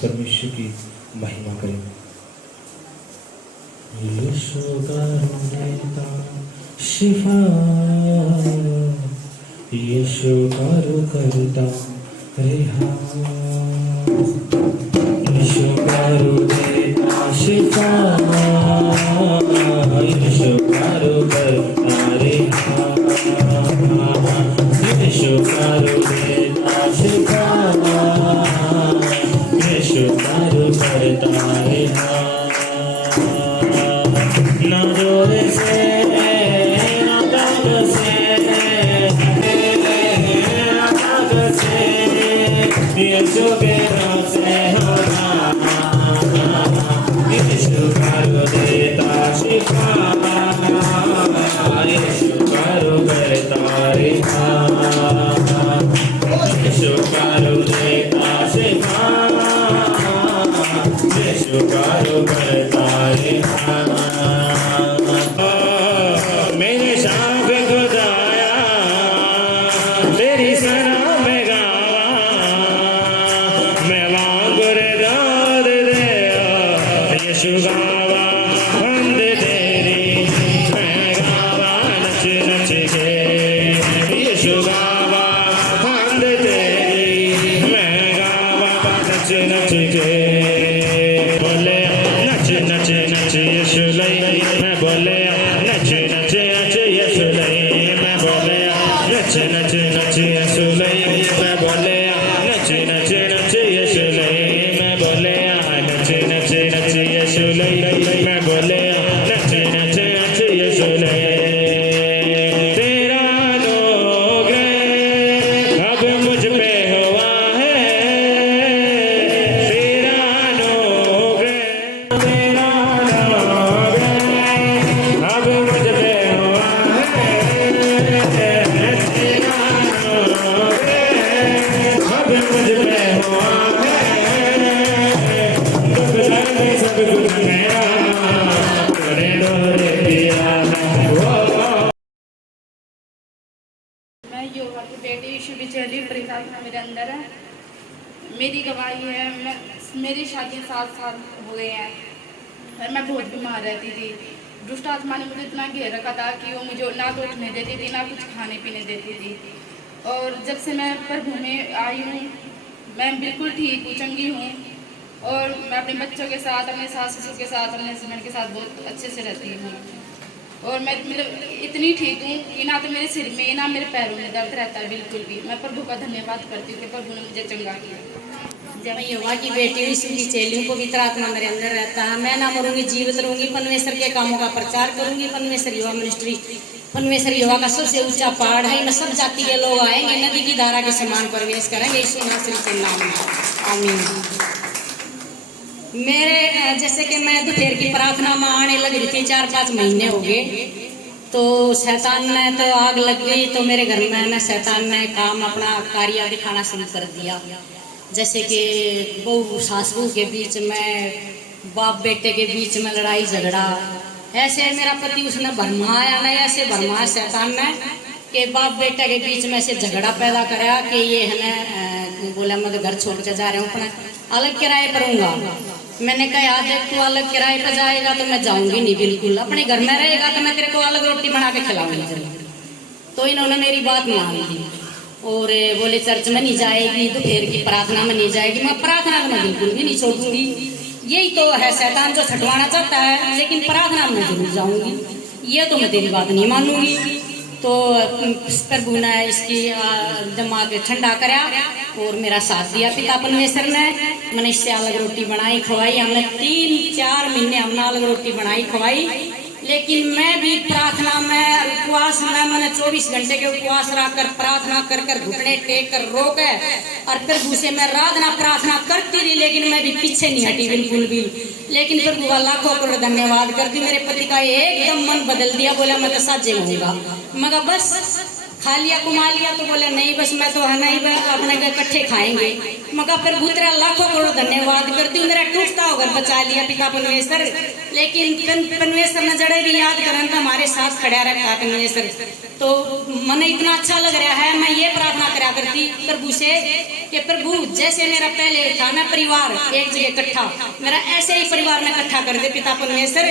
परमेश्वर की महिमा करें। यीशु करुणा शिफा, यीशु करता रिहा, यीशु देता शिफा, यीशु करता रिहा, यीशु देता शिफा, यीशु करता रिहा। ना जोर से ना ताकत से ना ताकत से यीशु के नाम से होगा। यीशु देता शिफा, यीशु करता रिहा, यीशु देता शिफा, यीशु करता रिहा। मेरे शाख खुदाया तेरी सना में गावा, मैं वांगुर दाद दे यीशु गावा बंद तेरी, मैं गावा नच नच के यीशु गावा बंद तेरी, मैं गावा नच नच के। बोले नच नच नच यीशु लई, मैं बोले नच नच नच यीशु लई, मैं बोले नच नच नच यीशु लई, मैं बोले नच नच नच यीशु लई, मैं बोले नच नच नच यीशु लई, मैं बोले नच नच नच यीशु लई। तेरा अनुग्रह अब मुझ पे हुआ है, तेरा अनुग्रह, तेरा अनुग्रह अब मुझ पे हुआ है, तेरा अनुग्रह अब मुझ पे हुआ है। दुख दर्द सब कुछ मेरा तेरे डोरे दिया है वो। मैं योगा की बेटी यीशु बिचैली प्रार्थना मेरे अंदर है। मेरी गवाही है, मेरी शादी 7 साल हो गए हैं और मैं बहुत बीमार रहती थी। दुष्ट आत्मा ने मुझे इतना घेर रखा था कि वो मुझे ना तो उठने देती थी, ना कुछ खाने पीने देती थी। और जब से मैं प्रभु में आई हूँ, मैं बिल्कुल ठीक हूँ, चंगी हूँ। और मैं अपने बच्चों के साथ, अपने सास ससुर के साथ, अपने हस्बैंड के साथ बहुत अच्छे से रहती हूँ। और मैं मतलब इतनी ठीक हूँ कि ना तो मेरे सिर में ना मेरे पैरों में दर्द रहता है बिल्कुल भी। मैं प्रभु का धन्यवाद करती हूँ कि प्रभु ने मुझे चंगा किया। जब मैं युवा की बेटी हूँ, इसकी चेलियों को पवित्र आत्मा मेरे अंदर रहता है। मैं ना मरूंगी, जीवित रहूंगी, परमेश्वर के कामों का प्रचार करूंगी। परमेश्वर युवा मिनिस्ट्री, परमेश्वर युवा का सबसे ऊंचा पहाड़ है। मैं सब जाति के लोग आएंगे, नदी की धारा के समान प्रवेश करेंगे यीशु नासरी के नाम में, आमीन। मेरे जैसे कि मैं दोपहर की प्रार्थना में आने लग रही थी, 4-5 महीने हो गए, तो शैतान ने तो आग लग गई। तो मेरे घर में ना शैतान ने काम अपना कार्य दिखाना शुरू कर दिया। जैसे कि बहू सास बहू के बीच में, बाप बेटे के बीच में लड़ाई झगड़ा, ऐसे मेरा पति उसने भरमाया ना, ऐसे भरमाया शैतान ने कि बाप बेटे के बीच में से झगड़ा पैदा कराया कि ये है ना, बोला मैं तो घर छोड़ के जा रहा हूँ, अपना अलग किराए पर रहूंगा। मैंने कहा देख तू अलग किराए पर जाएगा तो मैं जाऊंगी नहीं, बिल्कुल। अपने घर में रहेगा तो मैं तेरे को अलग रोटी बना के खिलाऊंगी। तो इन्होंने मेरी बात मान ली और बोले चर्च में नहीं जाएगी, दोपहर की प्रार्थना में नहीं जाएगी। मैं प्रार्थना में बिल्कुल भी नहीं छोड़ूंगी। यही तो है शैतान जो छटवाना चाहता है, लेकिन प्रार्थना में जरूर जाऊंगी। ये तो मैं तेरी बात नहीं मानूंगी। तो प्रभु ने इसकी दिमाग ठंडा करा और मेरा साथ दिया पिता परमेश्वर ने। मैंने इससे अलग रोटी बनाई खवाई। हमने 3-4 महीने हमने अलग रोटी बनाई खवाई। लेकिन मैं भी प्रार्थना में, उपवास में, मैंने 24 घंटे के उपवास रखकर प्रार्थना कर कर घुटने टेक कर रो के और प्रभु से मैं राधना प्रार्थना करती रही, लेकिन मैं भी पीछे नहीं हटी बिल्कुल भी। लेकिन प्रभु का लाखों करोड़ धन्यवाद करती। मेरे पति का एकदम मन बदल दिया। बोला मैं तो साजे होऊंगा। मगर बस खा लिया कुमा लिया, तो बोले नहीं बस मैं तो है नहीं, अपने इकट्ठे खाएंगे। मगर प्रभु तेरा लाखों करोड़ धन्यवाद करती हूँ। मेरा टूटता हो घर बचा लिया पिता परमेश्वर, लेकिन परमेश्वर ने जड़े भी याद करन तो हमारे साथ खड़ा रखा परमेश्वर। तो मन इतना अच्छा लग रहा है, मैं ये प्रार्थना करा करती प्रभु से कि प्रभु जैसे मेरा पहले था ना परिवार एक जगह इकट्ठा, मेरा ऐसे ही परिवार में इकट्ठा कर दे पिता परमेश्वर।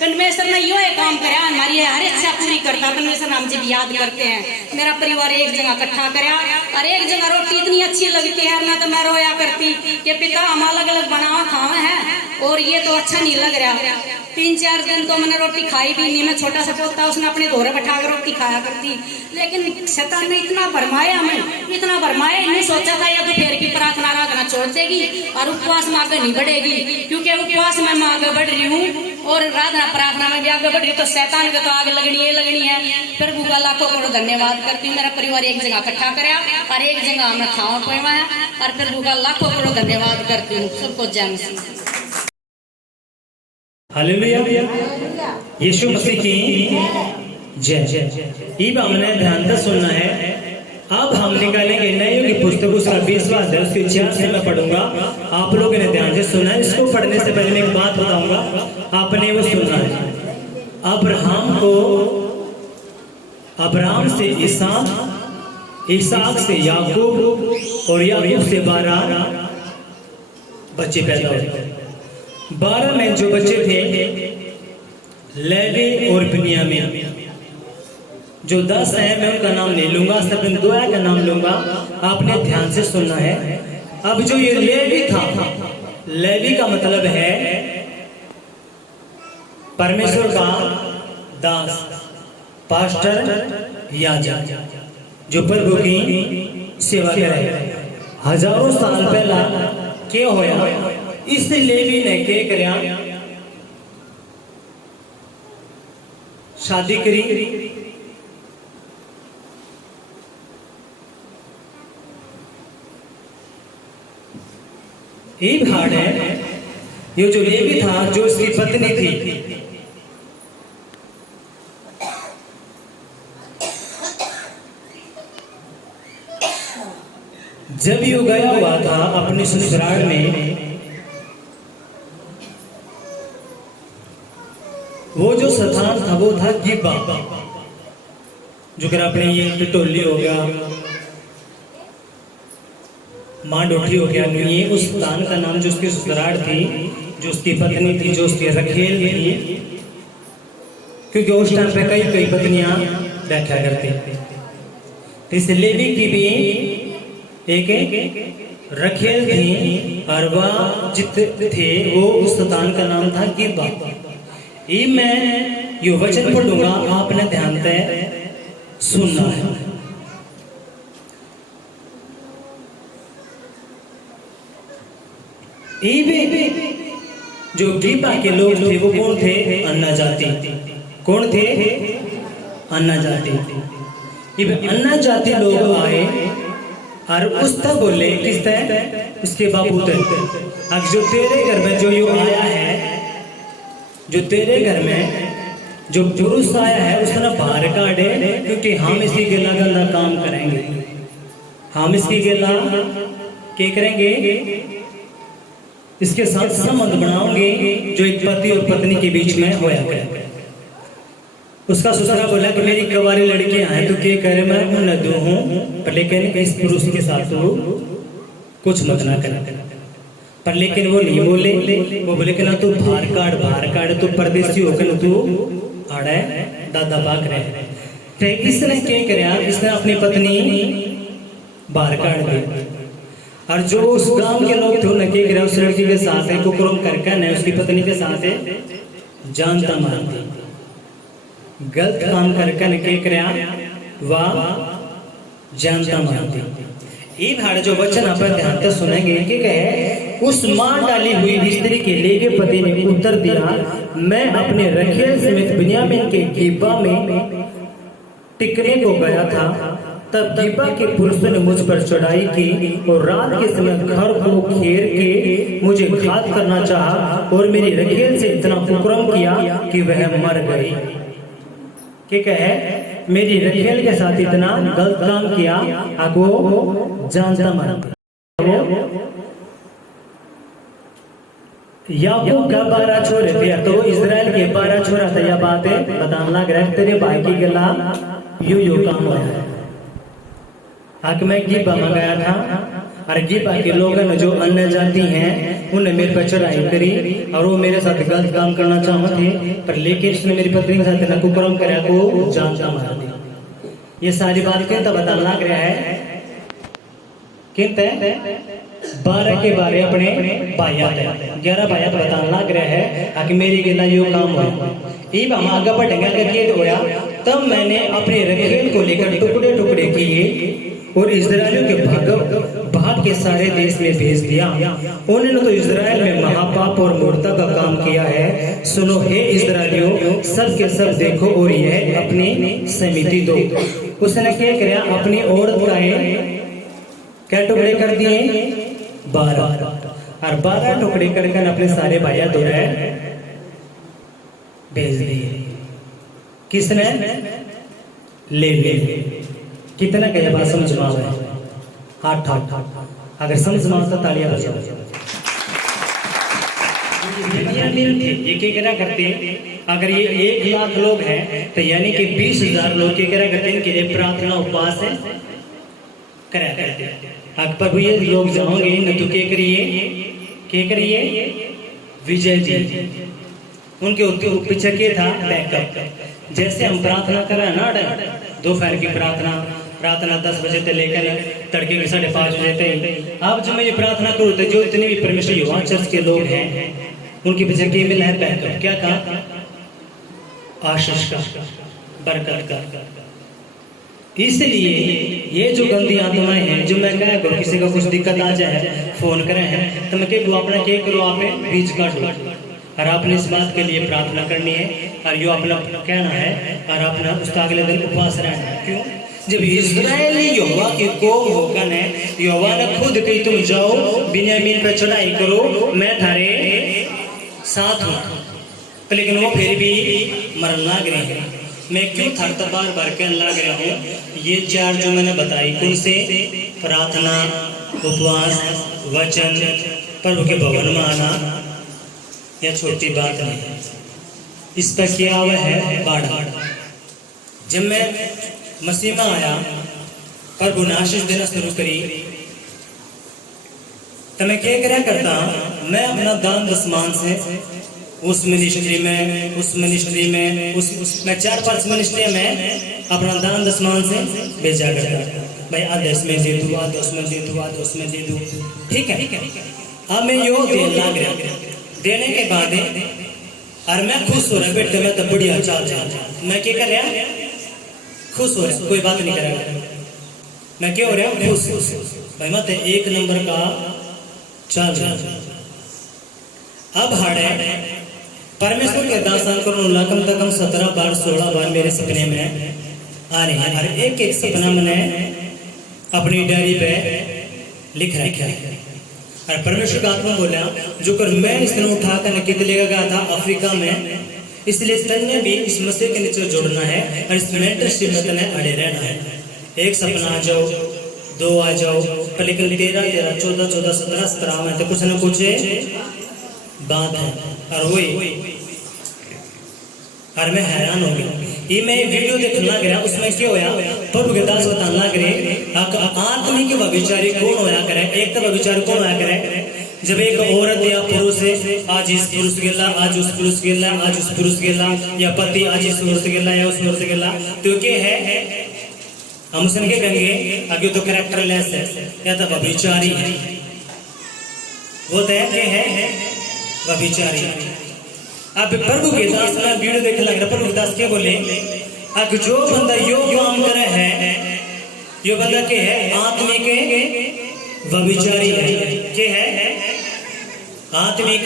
परमेश्वर ने यो एक काम करा, हमारी हर इच्छा पूरी करता परमेश्वर। हम जब याद करते हैं मेरा परिवार एक जगह इकट्ठा करा और एक जगह रोटी इतनी अच्छी लगती है ना, तो मैं रोया करती कि पिता हम अलग अलग बना खावे हैं और ये तो अच्छा नहीं लग रहा। 3-4 दिन तो मैंने रोटी खाई भी नहीं। मैं छोटा सा पोता उसने अपने घोरे बैठा कर रोटी खाया करती, लेकिन शैतान ने इतना भरमाया, मैं इतना भरमाया, इन्हें सोचा था या तो फेर की प्रार्थना आराधना छोड़ देगी और उपवास में आगे नहीं बढ़ेगी, क्योंकि उपवास में मैं आगे बढ़ रही हूँ और आराधना प्रार्थना में भी आगे बढ़ रही, तो शैतान को तो आग लगनी है। प्रभु का लाखों करोड़ धन्यवाद करती हूँ। मेरा परिवार एक जगह इकट्ठा कराया और एक जगह हमें खावा पीवाया और प्रभु का लाखों करोड़ धन्यवाद करती हूँ। सबको जय मसीह। हालेलुया, यीशु मसीह की जय। अब हमने ध्यान से सुनना है। अब हम निकालेंगे नई की पुस्तक उसका 20वां अध्याय उसके 4 से मैं पढ़ूंगा। आप लोगों ने ध्यान से सुनना है। इसको पढ़ने से पहले मैं एक बात बताऊंगा, आपने वो सुनना है। अब्राहम से इसहाक से याकूब और याकूब से 12 बच्चे पैदा हुए। 12 में जो बच्चे थे लेवी और बिन्यामीन। जो 10 है मैं उनका नाम नहीं लूंगा, सिर्फ इन 2 का नाम लूंगा। आपने ध्यान से सुनना है। अब जो ये लेवी था, लेवी का मतलब है परमेश्वर का दास, पास्टर, याजक, जो प्रभु की सेवा करे। हजारों साल पहला क्या होया, इस लेवी ने क्या करया, शादी करी। ये भाड़ है, ये जो लेवी था, जो उसकी पत्नी थी, जब ये गया हुआ था अपने ससुराल में, वो जो स्थान था वो था गिबा, जो कर अपने ये टिटोली हो गया, मांडोठी हो गया, ये उस स्थान का नाम जो उसकी ससुराल थी, जो उसकी पत्नी थी, जो उसकी रखेल थी, क्योंकि उस टाइम पे कई पत्नियां बैठा करती थी। इस लेवी की भी एक रखेल थी और वह जित थे वो उस स्थान का नाम था गिबा। ये मैं यो वचन पढ़ूंगा, आपने ध्यान से सुनना है। ये जो गिबा के लोग थे वो कौन थे? अन्ना जाति। कौन थे? अन्ना जाति। अन्ना जाति लोग आए और उसका बोले किस तरह उसके बाबू थे, अब जो तेरे घर में जो यू आया है, जो तेरे घर में जो पुरुष आया है उसका ना बाहर काटे, क्योंकि हम इसकी गिला गंदा काम करेंगे। हम इसकी गिला क्या करेंगे? इसके साथ संबंध बनाओगे जो एक पति और पत्नी के बीच में होया करे। उसका ससुरा बोला कि मेरी कवारी लड़कियां हैं, तो क्या करे, मैं उन दो हूँ, पर लेकिन इस पुरुष के साथ तो कुछ मत ना कर। पर लेकिन वो नहीं बोले, वो बोले कि ना तू बाहर काट, तू परदेसी होकर तू आड़ा दादा पाक रहे। तो इसने क्या कराया, इसने अपनी पत्नी बाहर काट दी, और जो उस गांव के लोग थे उन्हें क्या कराया, उस लड़की के साथ कुकर्म करके न उसकी पत्नी के साथ जानता मार दी, गलत काम करके न क्या कराया, वह जानता मार दी। ये भाड़ जो वचन आप ध्यान से सुनेंगे कि कहे, उस मां डाली हुई स्त्री के लेके पति ने उत्तर दिया, मैं अपने रखेल समेत बिन्यामीन के गिबा में टिकने को गया था, तब गिबा के पुरुषों ने मुझ पर चढ़ाई की और रात के समय घर को घेर के मुझे घात करना चाहा और मेरी रखेल से इतना कुकर्म किया कि वह मर गई। क्या कहे, मेरी रखेल के साथ इतना गलत काम किया, आपको जानता मर। याकूब का 12 छोरे थे तो इजराइल के 12 छोरा था। यह बात है बताने लग रहा है तेरे भाई की गला यो काम हुआ है। आके मैं गिबा मंगाया था और गिबा के लोग न जो अन्य जाति हैं उन्हें मेरे पर चढ़ाई करी और वो मेरे साथ गलत काम करना चाहते थे, पर लेकिन उसने मेरी पत्नी के साथ कुकर्म कराया को जान का मार दिया। ये सारी बात कहता बताने लग रहा है कहते 12 के बारे अपने भाइयात है 11 भाइयात बताने लग रहा है आके मेरी गिला यो काम हुआ। इब हम आगे बढ़ेंगे कि होया तब मैंने अपने रखेल को लेकर टुकड़े टुकड़े किए और इजराइलियों के भाग के सारे देश में भेज दिया। उन्होंने तो इजराइल में महापाप और मूर्ता का काम किया है। सुनो हे इजराइलियों सब के सब देखो और यह अपनी समिति दो। उसने क्या किया अपनी औरत का क्या टुकड़े कर दिए 12 और 12 टुकड़े करके अपने सारे भाइया दो भेज दिए। किसने ले कितना गया बात समझ में आवे हाथ अगर समझ में आता तालियां बजाओ। ये क्या करा करते अगर ये 1 लाख लोग हैं तो यानी कि 20,000 लोग क्या करा करते इनके लिए प्रार्थना उपवास है करा करते। अब प्रभु ये लोग जाओगे न तो क्या करिए विजय जी उनके पीछे क्या था बैकअप। जैसे हम प्रार्थना कर रहे हैं ना दोपहर की प्रार्थना 10 बजे से लेकर तड़के के 5:30 बजे तक। अब जब मैं ये प्रार्थना करूँ तो जो इतने भी परमेश्वर युवा चर्च के लोग हैं उनके पीछे क्या मिला है बैकअप। क्या कहा आशीष का बरकत का। इसलिए ये जो गंदी आत्माएं हैं जो मैं कह करूँ किसी का कुछ दिक्कत आ जाए फोन करे हैं तो मैं क्या अपना क्या करो आप बीज काट लो और आपने इस बात के लिए प्रार्थना करनी है और यो अपना कहना है और अपना उसका अगले दिन उपवास रहना है। क्यों जब इजराइली यहोवा के कोम होगन है यहोवा ने खुद कही तुम जाओ बिन्यामीन पे चढ़ाई करो मैं थारे साथ हूँ लेकिन वो फिर भी मरन लाग रहे हैं। मैं क्यों थारता बार बार कहने लग रहा हूँ ये 4 जो मैंने बताई उनसे प्रार्थना उपवास वचन प्रभु के भवन में आना यह छोटी बात नहीं है। इस पर किया हुआ है बाढ़। जब मैं मसीह में आया प्रभु ने आशीष देना शुरू करी तो मैं क्या करा करता मैं अपना दान दशमान से उस मिनिस्ट्री में मैं 4-5 मिनिस्ट्री में अपना दान दशमान से भेजा करता भाई आधे उसमें दे दूँ आधे उसमें दे दूँ आधे उसमें दे दूँ ठीक है। अब मैं यो देने लग रहा देने के बाद और मैं खुश हो रहा बेटे मैं तो बढ़िया चाल मैं क्या कर रहा खुश हो रहा कोई बात नहीं कर रहा मैं क्या हो रहा खुश भाई मत 1 नंबर का चाल। अब हाड़े परमेश्वर के दासान करो कम से कम 17 बार 16 बार मेरे सपने में आ रहे हैं और एक सपना मैंने अपनी डायरी पे लिख रखा है और परमेश्वर का आत्मा बोला जो कर मैं इस दिन उठा कर कित लेकर गया था अफ्रीका में इसलिए तन्ने भी इस मसीह के नीचे जोड़ना है और इस मेंटरशिप में तने अड़े रहना है। एक सपना आ जाओ 2 आ जाओ पर लेकिन 13 14 17 17 में तो कुछ ना कुछ बात है और वही और मैं हैरान हो गया। ये मैं वीडियो देखने लग रहा उसमें क्या होया प्रभु के दास बताने लग रहे आत्मिक के व्यभिचारी कौन होया करे एक तो व्यभिचारी कौन होया करे जब एक औरत या पुरुष आज इस पुरुष गेला आज उस पुरुष गेला आज उस पुरुष गेला या पति आज इस औरत गेला या उस औरत गेला तो क्या है हम उसने क्या कहेंगे अभी तो कैरेक्टरलेस है या तो व्यभिचारी है वो तो है व्यभिचारी। अब प्रभु के दास में वीडियो देखने लग रहा प्रभु के दास क्या बोले अब जो बंदा यो काम करे है यो बंदा के है आत्मिक व्यभिचारी है के है आत्मिक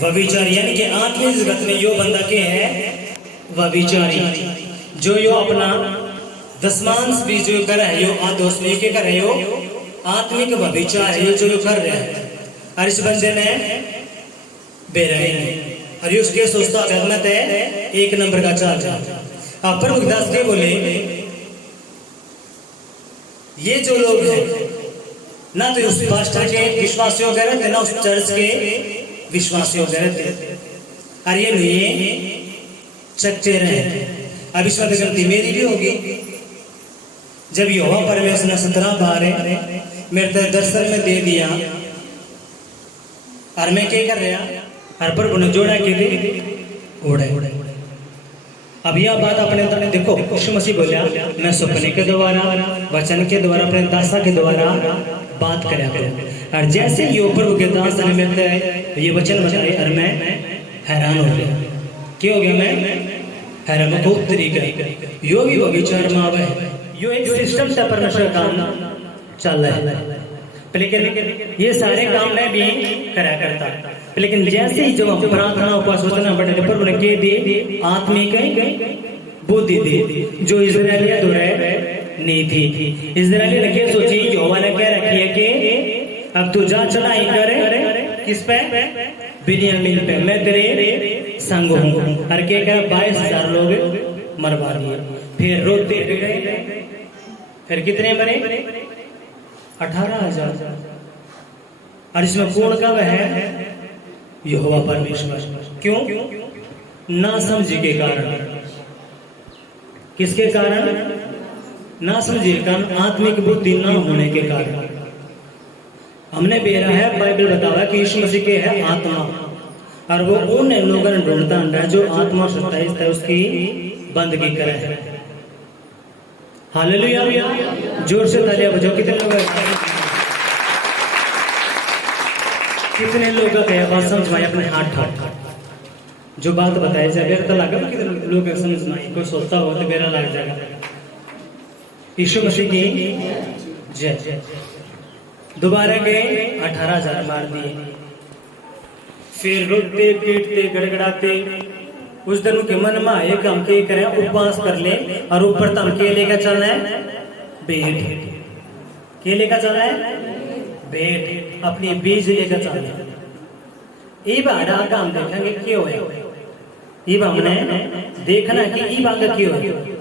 व्यभिचारी यानी कि आत्मिक जगत में यो बंदा के है व्यभिचारी जो यो अपना दशमांश भी जो कर रहा है यो आदोष लेके कर रहे हो आत्मिक व्यभिचार है यो जो कर रहे हैं और इस बंदे ने बेरहमी और ये उसके सोचता अगमत है 1 नंबर का चाल आप प्रभु दास के बोले ये जो लोग हैं ना तो उस पास्टर के विश्वासी हो गए थे, ना उस चर्च के विश्वासी हो गए थे। और ये नहीं चकते रहे। अब इसमें तो गलती मेरी भी होगी। जब यहोवा परमेश्वर ने 17 बार मेरे तो दर्शन में दे दिया और मैं क्या कर रहा, और प्रभु ने जोड़ा के दे उड़े। अब यह बात अपने अंदर देखो, यीशु मसीह बोला मैं सपने के द्वारा, वचन के द्वारा, अपने दासा के द्वारा बात कराया करूं। और जैसे ये प्रभु के दास ने मिलते ये वचन बताए और मैं हैरान हो गया। क्या हो गया? मैं हैरान को तरीका यो भी विचार में आवे, यो एक सिस्टम से परमेश्वर काम चल रहा है। लेकिन ये सारे काम मैं भी करा करता, लेकिन जैसे ही जब हम प्रार्थना उपवास होता बड़े प्रभु ने के दी आत्मिक बुद्धि दी जो इजराइलिया द्वारा नहीं थी। इजराइली ने क्या सोची, यहोवा ने क्या रखी है कि अब तू जा चढ़ाई कर किस पे? बिन्यामीन पे, मैं तेरे संग हूँ। हर के कहा 22,000 लोग मरवा दिए। फिर रोते गए, फिर कितने बने? 18,000। और इसमें कौन कब है? यहोवा परमेश्वर। क्यों? ना समझी के कारण। किसके कारण? ना समझी के कारण, आत्मिक बुद्धि ना होने के कारण। हमने बेरा है, बाइबल बतावा कि यीशु मसीह के है आत्मा, और वो उन लोगों ने ढूंढता है जो आत्मा 27 है उसकी बंदगी करे। हालेलुया। जोर से तालियां बजाओ। कितने लोग कितने लोग का बात समझ में अपने हाथ ठाक जो बात बताई जाए बेरा तो लगा कितने लोग समझ में, कोई सोचता हो तो बेरा लग जाएगा। यीशु मसीह की जय। दोबारा गए 18,000 मार दिए। फिर रोते पीटते गड़गड़ाते उस दिन के मन में एक हम के करें, उपवास कर ले, और ऊपर तो हम के लेकर चलना है भेंट। के लेकर चलना है भेंट, अपनी बीज लेकर चलना है। ये बात हम देखेंगे क्यों है, ये हमने देखना कि ये बात क्यों है।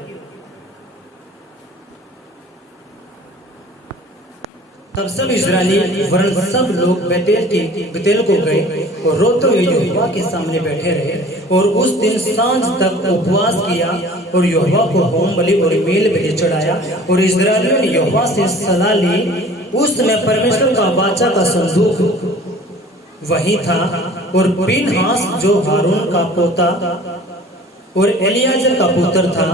तब सब इजरायली वरन सब लोग बेतेल को गए और रोते हुए यहोवा के सामने बैठे रहे, और उस दिन सांझ तक उपवास किया और यहोवा को होम बलि और मेल बलि चढ़ाया। और इजरायलियों ने यहोवा से सलाह ली। उस समय परमेश्वर का वाचा का संदूक वही था, और पीनहास जो हारून का पोता और एलियाजर का पुत्र था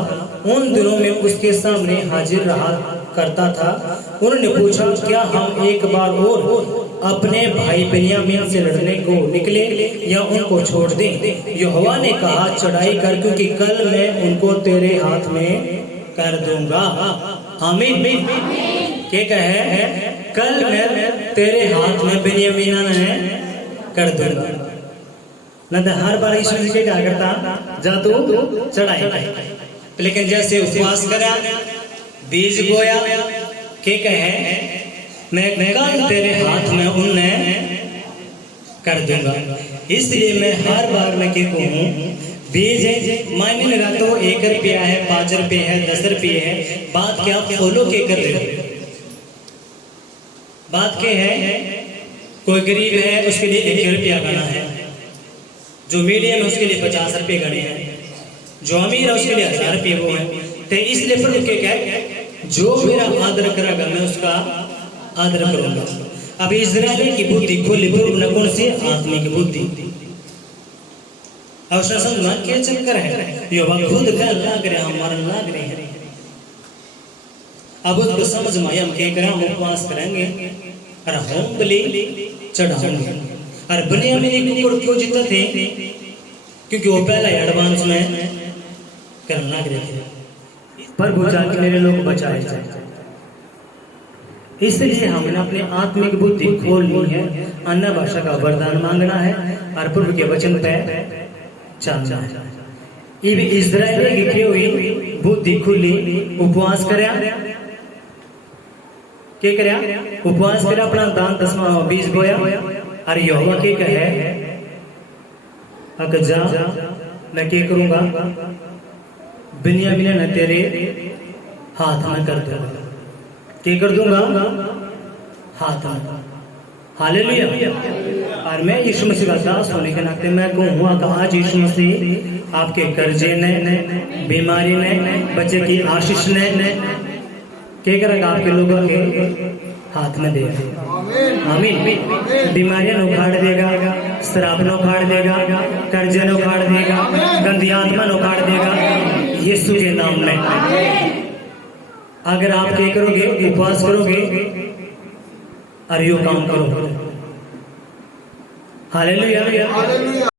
उन दिनों में उसके सामने हाजिर रहा करता था। उन्होंने पूछा, क्या हम एक बार और अपने भाई बिन्यामीन से लड़ने को निकले या उनको छोड़ दें? यहोवा ने कहा, चढ़ाई कर, क्योंकि कल मैं उनको तेरे हाथ में कर दूंगा। आमीन। क्या कहे? कल मैं तेरे हाथ में बिन्यामीन ने कर दूंगा। न तो हर बार ईश्वर जी क्या करता, जा तू चढ़ाई कर। लेकिन जैसे उपवास करा, बीज बोया, क्या कहे? मैं कल तेरे हाथ में उन्हें कर दूंगा। इसलिए मैं हर बार मैं क्या कहूँ, बीज मायने लगा तो 1 रुपया है, 5 रुपये है, 10 रुपये है, बात क्या फॉलो के कर रहे हो? बात क्या है? कोई गरीब है उसके लिए 1 रुपया गना है, जो मीडियम है उसके लिए 50 रुपये गणे हैं, जो अमीर है उसके लिए 1000 रुपये वो है। तो इसलिए प्रभु क्या है, जो मेरा आदर करेगा मैं उसका आदर करूंगा। अब इजराइल की बुद्धि खोली प्रभु ने, कौन सी? आत्मिक बुद्धि। अब समझना क्या चक्कर है, यहोवा खुद का लाग रहे, हमारा लाग रहे हैं। अब उसको समझ में हम क्या करें, हम उपवास करेंगे और होम बलि चढ़ाएंगे। और बिन्यामीन को क्यों जीते थे? क्योंकि वो पहला एडवांस में करना लग रहे थे, प्रभु जाके मेरे लोग बचाए जाए। इसलिए हमने अपने आत्मिक बुद्धि खोलनी है, अन्य भाषा का वरदान मांगना है और प्रभु के वचन पे चलना है। ये भी इजराइल की की हुई बुद्धि खुली, उपवास करया, क्या करया? उपवास करया, अपना दान 10वां बीज बोया, और यहोवा के कहे अगर जा मैं क्या करूंगा, बिन्यामीन ने तेरे हाथ में कर दूंगा। क्या कर दूंगा? हाथ में। हालेलुया। और मैं यीशु मसीह का दास होने के नाते मैं कहूँगा कि आज यीशु मसीह आपके कर्जे ने, बीमारी ने, बच्चे की आशीष ने के करक आपके लोगों के हाथ में दे। आमीन। बीमारियां नो उखाड़ देगा, शराब नो उखाड़ देगा, कर्जे नो उखाड़ देगा, गंदी आत्मा नो उखाड़ देगा यीशु के नाम में। अगर आप क्या करोगे, उपवास करोगे और यो काम करो। हालेलुया।